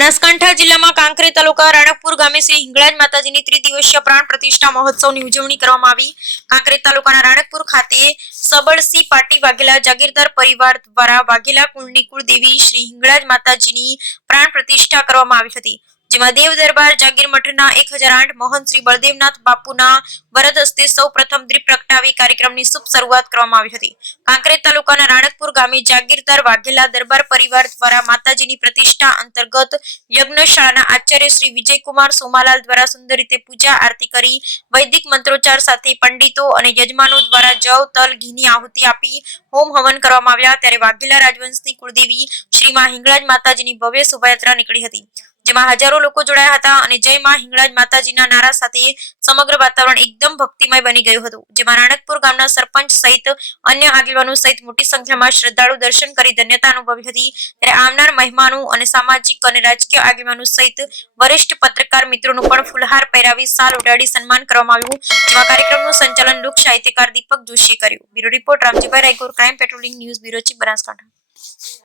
બનાસકાંઠા જિલ્લામાં કાંકરેજ તાલુકા રાણકપુર ગામે શ્રી હિંગળાજ માતાજીની ત્રિદિવસીય પ્રાણ પ્રતિષ્ઠા મહોત્સવની ઉજવણી કરવામાં આવી। કાંકરેજ તાલુકાના રાણકપુર ખાતે સબળસી પાટી વાઘેલા જાગીરદાર પરિવાર દ્વારા વાઘેલા કુળની કુળદેવી શ્રી હિંગળાજ માતાજીની પ્રાણ પ્રતિષ્ઠા કરવામાં આવી હતી, જેમાં દેવ દરબાર જાગીર મઠના 1008 મોહન શ્રી બળદેવનાથ બાપુના વરદ હસ્તે સૌ પ્રથમ દીપ પ્રગટાવી કાર્યક્રમની શુભ શરૂઆત કરવામાં આવી હતી। કાંકરેજ તાલુકાના રાણકપુર ગામે જાગીરદાર વાઘેલા દરબાર પરિવાર દ્વારા માતાજીની પ્રતિષ્ઠા અંતર્ગત યજ્ઞશાળાના આચાર્ય શ્રી વિજયકુમાર સોમાલાલ દ્વારા સુંદર રીતે પૂજા આરતી કરી વૈદિક મંત્રોચ્ચાર સાથે પંડિતો અને યજમાનો દ્વારા જવ તલ ઘીની આહુતિ આપી હોમ હવન કરવામાં આવ્યા। ત્યારે વાઘેલા રાજવંશની કુળદેવી શ્રી માં હિંગળાજ માતાજીની ભવ્ય શોભાયાત્રા નીકળી હતી, જેમાં હજારો લોકો જોડાયા હતા અને જય માં હિંગળાજ માતાજીના નારા સાથે સમગ્ર વાતાવરણ એકદમ ભક્તિમય બની ગયું હતું, જેમાં રાણકપુર ગામના સરપંચ સહિત અન્ય આગેવાનો સહિત મોટી સંખ્યામાં શ્રદ્ધાળુ દર્શન કરી ધન્યતા અનુભવી હતી। ત્યારે આવનાર મહેમાનો અને સામાજિક અને રાજકીય આગેવાનો સહિત વરિષ્ઠ પત્રકાર મિત્રોનું પણ ફુલહાર પહેરાવી સાલ ઉડાડી સન્માન કરવામાં આવ્યું, જેમાં કાર્યક્રમનું સંચાલન લોક સાહિત્યકાર દીપક જોશીએ કર્યું। Bureau report Ramjibhai Raigor, crime patrolling news bureau chief, Banaskantha.